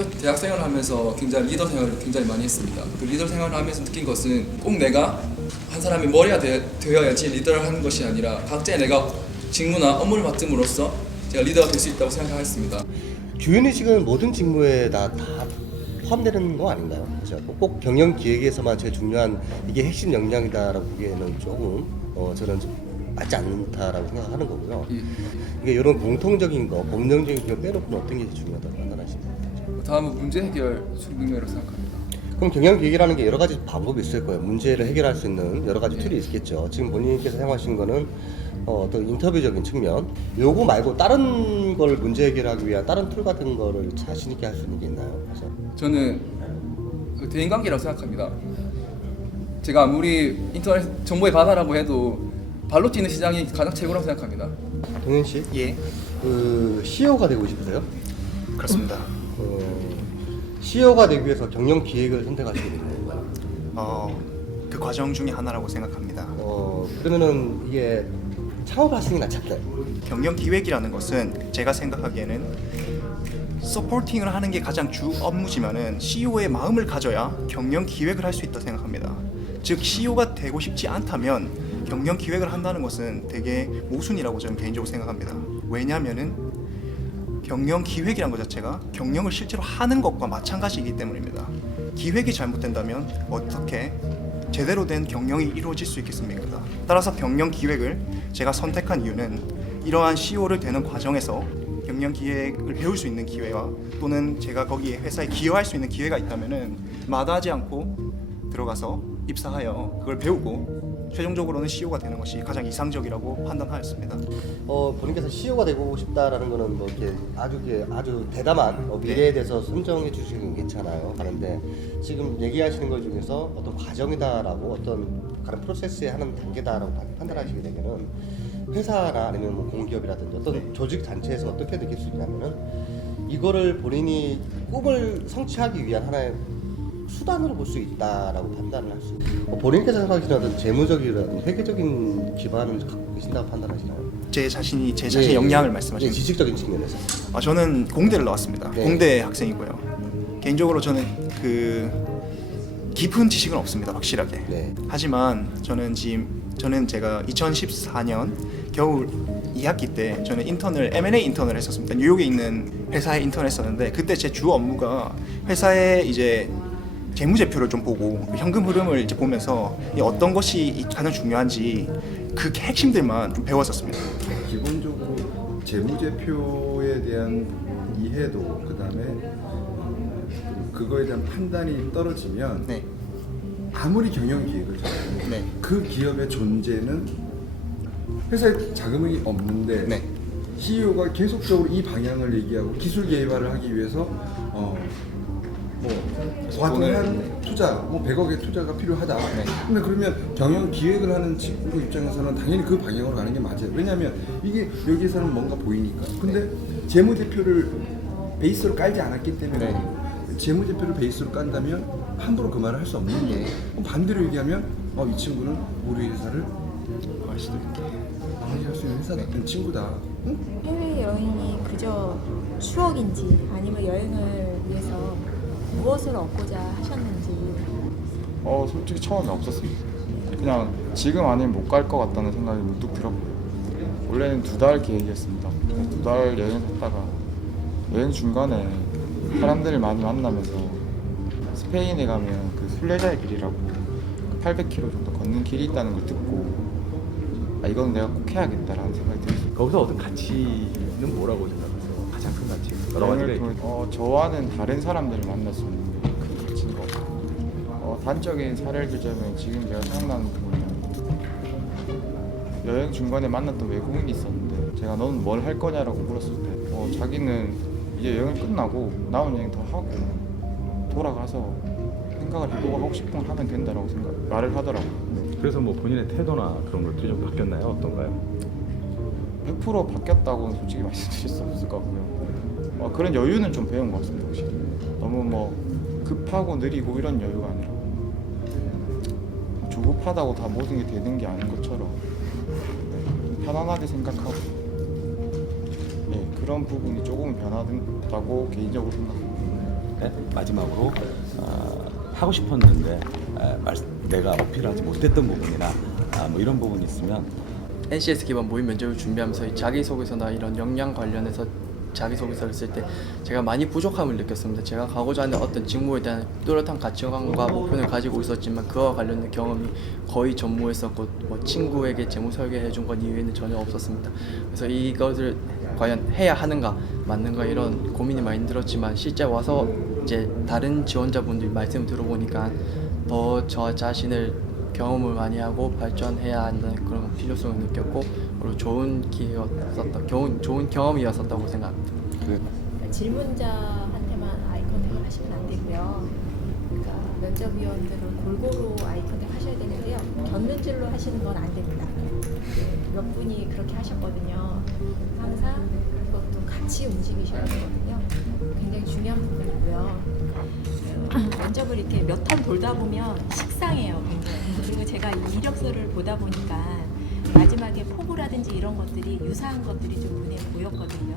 학교 대학 생활을 하면서 굉장히 리더 생활을 굉장히 많이 했습니다. 그 리더 생활을 하면서 느낀 것은 꼭 내가 한 사람이 머리가 되어야지 리더를 하는 것이 아니라 각자의 내가 직무나 업무를 맡음으로써 제가 리더가 될 수 있다고 생각했습니다. 주인의식은 모든 직무에 다 포함되는 거 아닌가요? 그렇죠? 꼭 경영 기획에서만 제일 중요한 이게 핵심 역량이다라고 보기에는 조금 저는 좀 맞지 않다라고 생각하는 거고요. 이게 이런 공통적인 거, 법령적인 거 빼놓고는 어떤 게 중요하다고 판단하십니까? 다음은 문제 해결 능력이라고 생각합니다. 그럼 경영 기획이라는 게 여러 가지 방법이 있을 거예요. 문제를 해결할 수 있는 여러 가지 툴이 있겠죠. 지금 본인께서 사용하신 거는 어떤 인터뷰적인 측면, 요거 말고 다른 걸 문제 해결하기 위한 다른 툴 같은 거를 자신 있게 할 수 있는 게 있나요? 그래서 저는 그 대인관계라고 생각합니다. 제가 아무리 인터넷 정보의 바다라고 해도 발로 뛰는 시장이 가장 최고라고 생각합니다. 동현 씨, 예, 그 CEO가 되고 싶으세요? 그렇습니다. CEO가 되기 위해서 경영 기획을 선택하시게 된 건가요? 그 과정 중에 하나라고 생각합니다. 그러면은 이게 창업하시는 게 낫지 않나요? 경영 기획이라는 것은 제가 생각하기에는 서포팅을 하는 게 가장 주 업무지만은 CEO의 마음을 가져야 경영 기획을 할 수 있다 생각합니다. 즉 CEO가 되고 싶지 않다면 경영 기획을 한다는 것은 되게 모순이라고 저는 개인적으로 생각합니다. 왜냐하면은 경영 기획이란 것 자체가 경영을 실제로 하는 것과 마찬가지이기 때문입니다. 기획이 잘못된다면 어떻게 제대로 된 경영이 이루어질 수 있겠습니까? 따라서 경영 기획을 제가 선택한 이유는 이러한 CEO를 되는 과정에서 경영 기획을 배울 수 있는 기회와 또는 제가 거기에 회사에 기여할 수 있는 기회가 있다면은 마다하지 않고 들어가서 입사하여 그걸 배우고 최종적으로는 CEO가 되는 것이 가장 이상적이라고 판단하였습니다. 본인께서 CEO가 되고 싶다라는 거는 뭐 이렇게 아주 대담한 미래에 대해서 선정해 주시는 건 괜찮아요. 하는데 지금 얘기하시는 것 중에서 어떤 과정이다라고 어떤 다른 프로세스의 하는 단계다라고 판단하시게 되면은 회사나 아니면 뭐 공기업이라든지 어떤 조직 단체에서 어떻게 느낄 수 있냐면은 이거를 본인이 꿈을 성취하기 위한 하나의 수단으로 볼 수 있다라고 판단을 할 수 있어요. 본인께서 생각하시는 어떤 재무적이라든 회계적인 기반을 갖고 계신다고 판단하시나요? 제 자신의 역량을 말씀하시는 지식적인 측면에서. 저는 공대를 나왔습니다. 네. 공대 학생이고요. 개인적으로 저는 그 깊은 지식은 없습니다. 확실하게. 네. 하지만 저는 제가 2014년 겨울 2학기 때 저는 M&A 인턴을 했었습니다. 뉴욕에 있는 회사에 인턴을 했었는데 그때 제 주 업무가 회사의 이제 재무제표를 좀 보고 현금 흐름을 이제 보면서 어떤 것이 가장 중요한지 그 핵심들만 좀 배웠었습니다. 기본적으로 재무제표에 대한 이해도 그다음에 그거에 대한 판단이 떨어지면 네. 아무리 경영 기획을 잘해도 네. 그 기업의 존재는 회사에 자금이 없는데 네. CEO가 계속적으로 이 방향을 얘기하고 기술 개발을 하기 위해서 뭐 과도한 투자, 뭐 100억의 투자가 필요하다. 근데 그러면 경영 기획을 하는 친구 입장에서는 당연히 그 방향으로 가는 게 맞아요. 왜냐하면 이게 여기에서는 뭔가 보이니까. 근데 재무제표를 베이스로 깔지 않았기 때문에 재무제표를 베이스로 깐다면 함부로 그 말을 할 수 없는 거예요. 그럼 반대로 얘기하면 이 친구는 우리 회사를 망할 수 있는 회사 같은 친구다. 응? 해외 여행이 그저 추억인지 아니면 여행을 위해서 무엇을 얻고자 하셨는지. 솔직히 처음에 없었습니다. 그냥 지금 아니면 못 갈 것 같다는 생각이 문득 들었고요. 원래는 2달 계획이었습니다. 2달 여행 갔다가 여행 중간에 사람들을 많이 만나면서 스페인에 가면 그 순례자의 길이라고 800km 정도 걷는 길이 있다는 걸 듣고 이건 내가 꼭 해야겠다라는 생각이 들었어요. 거기서 얻은 가치는 뭐라고 생각하세요? 가장 큰 가치? 여행을 통해 저와는 다른 사람들을 만날 수 있는 게 큰 가치인 것 같아요. 단적인 사례를 들자면 지금 제가 생각나는 게 뭐냐면 여행 중간에 만났던 외국인이 있었는데 제가 너는 뭘 할 거냐라고 물었을 때 자기는 이제 여행을 끝나고 남은 여행 더 하고 돌아가서 생각을 해보고 하고 싶은 걸 하면 된다라고 말을 하더라고요. 그래서 뭐 본인의 태도나 그런 것들이 좀 바뀌었나요? 어떤가요? 100% 바뀌었다고는 솔직히 말씀드릴 수 없을 것 같고요. 그런 여유는 좀 배운 것 같습니다. 확실히 너무 뭐 급하고 느리고 이런 여유가 아니라 조급하다고 다 모든 게 되는 게 아닌 것처럼 편안하게 생각하고 그런 부분이 조금 변화된다고 개인적으로 생각합니다. 네? 마지막으로 하고 싶었는데 내가 어필하지 못했던 부분이나 뭐 이런 부분이 있으면 NCS 기반 모의 면접을 준비하면서 이 자기소개서나 이런 역량 관련해서 자기소개서를 쓸 때 제가 많이 부족함을 느꼈습니다. 제가 가고자 하는 어떤 직무에 대한 뚜렷한 가치관과 목표를 가지고 있었지만 그와 관련된 경험이 거의 전무했었고 뭐 친구에게 재무 설계해 준 것 이외에는 전혀 없었습니다. 그래서 이것을 과연 해야 하는가 맞는가 이런 고민이 많이 들었지만 실제 와서 이제 다른 지원자분들 말씀을 들어보니까 더 저 자신을 경험을 많이 하고 발전해야 한다는 그런 필요성을 느꼈고 그리고 좋은 기회였었다, 좋은 경험이었었다고 생각합니다. 질문자한테만 아이 컨택을 하시면 안 되고요. 그러니까 면접위원들은 골고루 아이 컨택 하셔야 되는데요. 곁눈질로 하시는 건 안 됩니다. 몇 분이 그렇게 하셨거든요. 항상 그것도 같이 움직이셔야 되거든요. 굉장히 중요한 부분이고요. 면접을 이렇게 몇 턴 돌다 보면 식상해요, 굉장히. 그리고 제가 이 이력서를 보다 보니까 마지막에 포부라든지 이런 것들이 유사한 것들이 좀 눈에 보였거든요.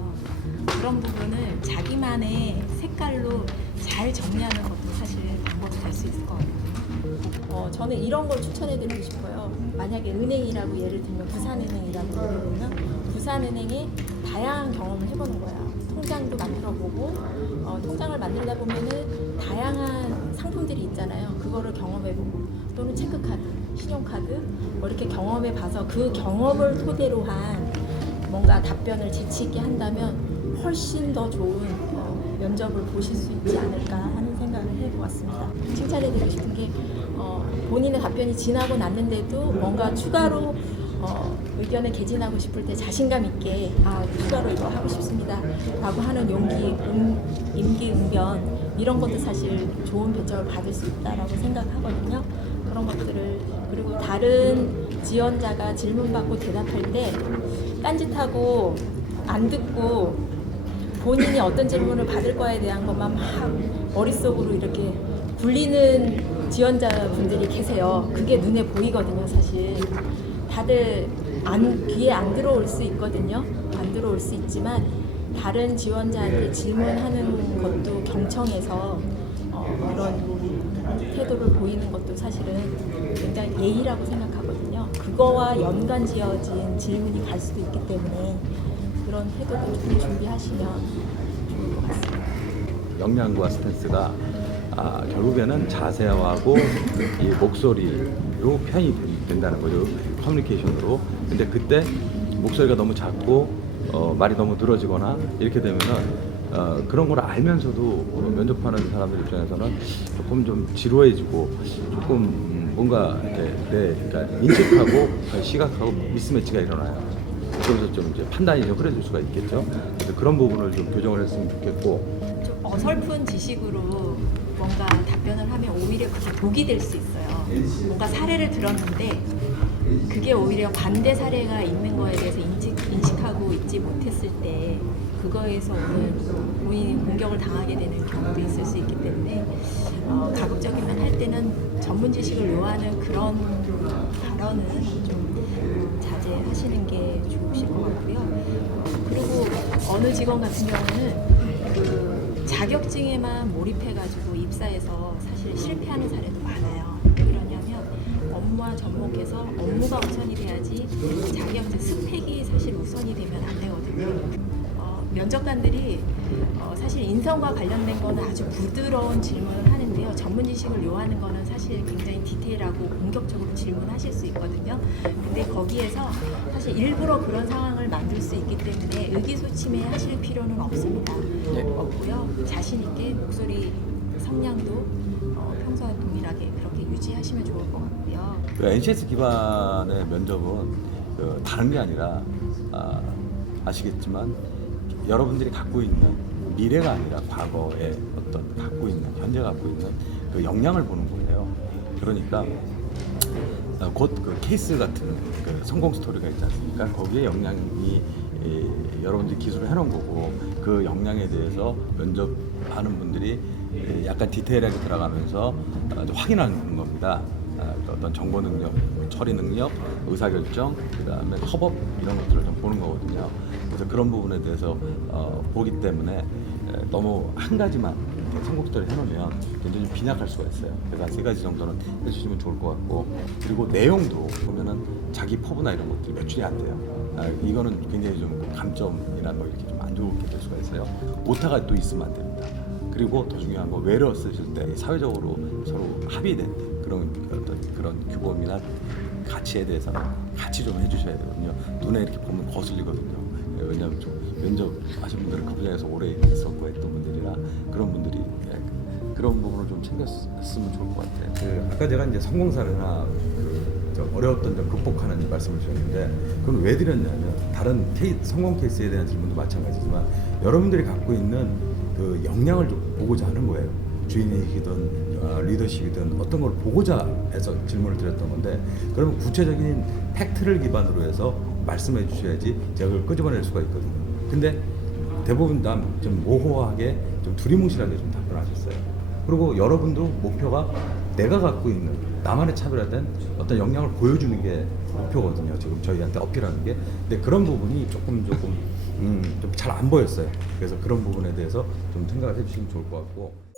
그런 부분을 자기만의 색깔로 잘 정리하는 것도 사실 방법이 될 수 있을 것 같아요. 저는 이런 걸 추천해드리고 싶어요. 만약에 은행이라고 예를 들면 부산은행이라고 예를 들면 부산은행에 다양한 경험을 해보는 거예요. 통장도 만들어보고 통장을 만들다 보면은 다양한 상품들이 있잖아요. 그거를 경험해보고 또는 체크카드, 신용카드 뭐 이렇게 경험해봐서 그 경험을 토대로 한 뭔가 답변을 재치 있게 한다면 훨씬 더 좋은 면접을 보실 수 있지 않을까 하는 생각을 해보았습니다. 칭찬해드리고 싶은 게 본인의 답변이 지나고 났는데도 뭔가 추가로 의견을 개진하고 싶을 때 자신감 있게 추가로 이거 하고 싶습니다 라고 하는 용기, 임기응변 이런 것도 사실 좋은 배점을 받을 수 있다라고 생각하거든요. 그런 것들을 그리고 다른 지원자가 질문받고 대답할 때 딴짓하고 안 듣고 본인이 어떤 질문을 받을 거에 대한 것만 막 머릿속으로 이렇게 굴리는 지원자분들이 계세요. 그게 눈에 보이거든요, 사실. 다들 귀에 안 들어올 수 있거든요. 안 들어올 수 있지만 다른 지원자한테 질문하는 것도 경청해서 이런 태도를 보이는 것도 사실은 굉장히 예의라고 생각하거든요. 그거와 연관 지어진 질문이 갈 수도 있기 때문에 그런 태도도 좀 준비하시면 좋을 것 같습니다. 역량과 스탠스가 결국에는 자세하고 이 목소리로 표현이 된다는 거죠. 커뮤니케이션으로. 근데 그때 목소리가 너무 작고 말이 너무 늘어지거나 이렇게 되면은 그런 걸 알면서도 면접하는 사람들 입장에서는 조금 좀 지루해지고 조금 뭔가 이렇게 그러니까 인식하고 시각하고 미스매치가 일어나요. 그러면서 좀 이제 판단이 좀 흐려질 수가 있겠죠. 그래서 그런 부분을 좀 교정을 했으면 좋겠고. 좀 어설픈 지식으로 뭔가 답변을 하면 오히려 그게 독이 될 수 있어요. 뭔가 사례를 들었는데 그게 오히려 반대 사례가 있는 거에 대해서 인식하고 있지 못했을 때 그거에서 오는 본인이 공격을 당하게 되는 경우도 있을 수 있기 때문에 가급적이면 할 때는 전문 지식을 요하는 그런 발언은 좀 자제하시는 게 좋으실 것 같고요. 그리고 어느 직원 같은 경우는 그 자격증에만 몰입해가지고 입사해서 사실 실패하는 사례도 많아요. 왜 그러냐면 업무와 접목해서 업무가 우선이 돼야지 자격증 스펙이 사실 우선이 되면 안 되거든요. 면접관들이 사실 인성과 관련된 거는 아주 부드러운 질문을 하는데요. 전문 지식을 요하는 거는 사실 굉장히 디테일하고 공격적으로 질문하실 수 있거든요. 근데 거기에서 사실 일부러 그런 상황을 만들 수 있기 때문에 의기소침해 하실 필요는 없습니다. 없고요. 자신 있게 목소리 성량도 평소와 동일하게 그렇게 유지하시면 좋을 것 같고요. NCS 기반의 면접은 다른 게 아니라 아시겠지만 여러분들이 갖고 있는 미래가 아니라 과거에 어떤 갖고 있는 현재 갖고 있는 그 역량을 보는 거예요. 그러니까 곧 그 케이스 같은 그 성공 스토리가 있지 않습니까? 거기에 역량이 여러분들이 기술을 해놓은 거고 그 역량에 대해서 면접하는 분들이 약간 디테일하게 들어가면서 확인하는 겁니다. 어떤 정보 능력, 처리 능력, 의사결정, 그다음에 협업 이런 것들을 좀 보는 거거든요. 그래서 그런 부분에 대해서 보기 때문에 너무 한 가지만 이렇게 성공 스토리 해놓으면 굉장히 좀 빈약할 수가 있어요. 그래서 한 3가지 정도는 해주시면 좋을 것 같고, 그리고 내용도 보면은 자기 포부나 이런 것들이 몇 줄이 안 돼요. 이거는 굉장히 좀 감점이나 뭐 이렇게 좀 안 좋게 될 수가 있어요. 오타가 또 있으면 안 됩니다. 그리고 더 중요한 건 외래어 쓰실 때 사회적으로 서로 합의된 그런 어떤 그런 규범이나 가치에 대해서 같이 좀 해주셔야 되거든요. 눈에 이렇게 보면 거슬리거든요. 왜냐하면 좀 면접하신 분들은 그 분야에서 오래 있었고 했던 분들이라 그런 분들이 그런 부분을 좀 챙겼으면 좋을 것 같아요. 아까 제가 이제 성공 사례나 좀 어려웠던 점 극복하는 말씀을 주셨는데 그건 왜 드렸냐면 다른 성공 케이스에 대한 질문도 마찬가지지만 여러분들이 갖고 있는 그 역량을 좀 보고자 하는 거예요. 주인이시든 리더십이든 어떤 걸 보고자 해서 질문을 드렸던 건데, 그러면 구체적인 팩트를 기반으로 해서 말씀해 주셔야지 제가 그걸 끄집어낼 수가 있거든요. 근데 대부분 다 좀 모호하게 좀 두리뭉실하게 좀 답변하셨어요. 그리고 여러분도 목표가 내가 갖고 있는 나만의 차별화된 어떤 역량을 보여주는 게 목표거든요. 지금 저희한테 어필하는 게. 근데 그런 부분이 조금 좀 잘 안 보였어요. 그래서 그런 부분에 대해서 좀 생각을 해주시면 좋을 것 같고.